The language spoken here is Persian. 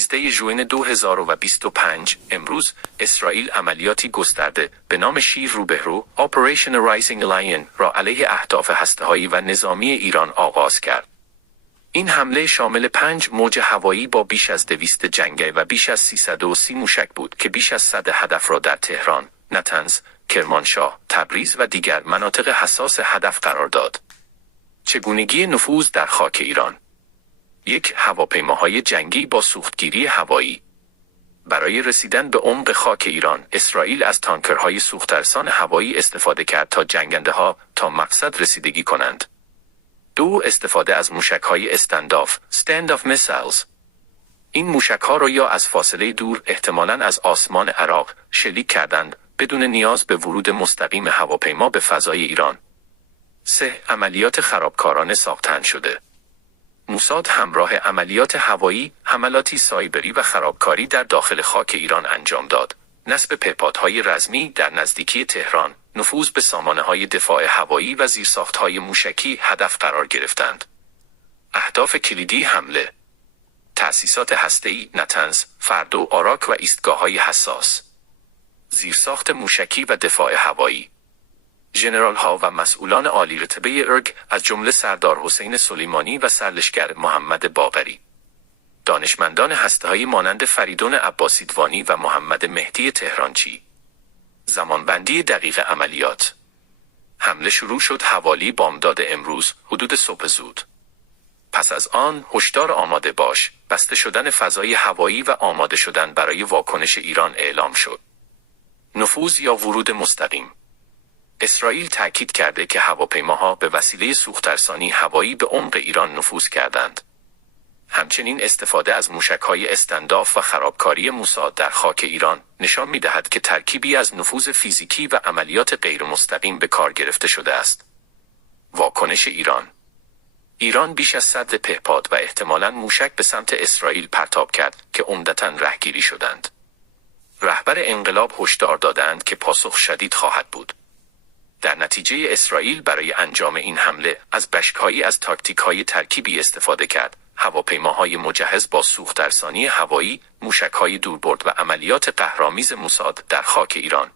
13 ژوئن 2025 امروز اسرائیل عملیاتی گسترده به نام شیر روبهرو Operation Rising Lion را علیه اهداف هسته‌هایی و نظامی ایران آغاز کرد. این حمله شامل 5 موج هوایی با بیش از 200 جنگی و بیش از 330 موشک بود که بیش از 100 هدف را در تهران، نطنز، کرمانشاه، تبریز و دیگر مناطق حساس هدف قرار داد. چگونگی نفوذ در خاک ایران. 1. هواپیماهای جنگی با سوختگیری هوایی. برای رسیدن به عمق خاک ایران، اسرائیل از تانکرهای سوخترسان هوایی استفاده کرد تا جنگنده‌ها تا مقصد رسیدگی کنند. 2. استفاده از موشک‌های استنداف Stand-off Missiles. این موشک‌ها را یا از فاصله دور احتمالاً از آسمان عراق شلیک کردند بدون نیاز به ورود مستقیم هواپیما به فضای ایران. 3. عملیات خرابکارانه ساختن شده. موساد همراه عملیات هوایی، حملاتی سایبری و خرابکاری در داخل خاک ایران انجام داد. نصب پهپادهای رزمی در نزدیکی تهران، نفوذ به سامانه‌های دفاع هوایی و زیرساخت‌های موشکی هدف قرار گرفتند. اهداف کلیدی حمله: تأسیسات هسته‌ای، نطنز، فردو، آراک و ایستگاه‌های حساس. زیرساخت موشکی و دفاع هوایی. ژنرال‌ها و مسئولان عالی رتبه ارگ از جمله سردار حسین سلیمانی و سرلشکر محمد باقری. دانشمندان هسته‌هایی مانند فریدون عباسیدوانی و محمد مهدی تهرانچی. زمانبندی دقیق عملیات. حمله شروع شد حوالی بامداد امروز، حدود صبح زود. پس از آن، هشدار آماده باش، بسته شدن فضای هوایی و آماده شدن برای واکنش ایران اعلام شد. نفوذ یا ورود مستقیم. اسرائیل تأکید کرده که هواپیماها به وسیله سوخترسانی هوایی به عمق ایران نفوذ کردند. همچنین استفاده از موشک‌های استنداف و خرابکاری موساد در خاک ایران نشان می‌دهد که ترکیبی از نفوذ فیزیکی و عملیات غیرمستقیم به کار گرفته شده است. واکنش ایران. ایران بیش از 100 پهپاد و احتمالاً موشک به سمت اسرائیل پرتاب کرد که عمدتاً رهگیری شدند. رهبر انقلاب هشدار دادند که پاسخ شدید خواهد بود. در نتیجه اسرائیل برای انجام این حمله از بشکهایی از تاکتیک‌های ترکیبی استفاده کرد: هواپیماهای مجهز با سوخترسانی هوایی، موشک‌های دوربرد و عملیات قهرآمیز موساد در خاک ایران.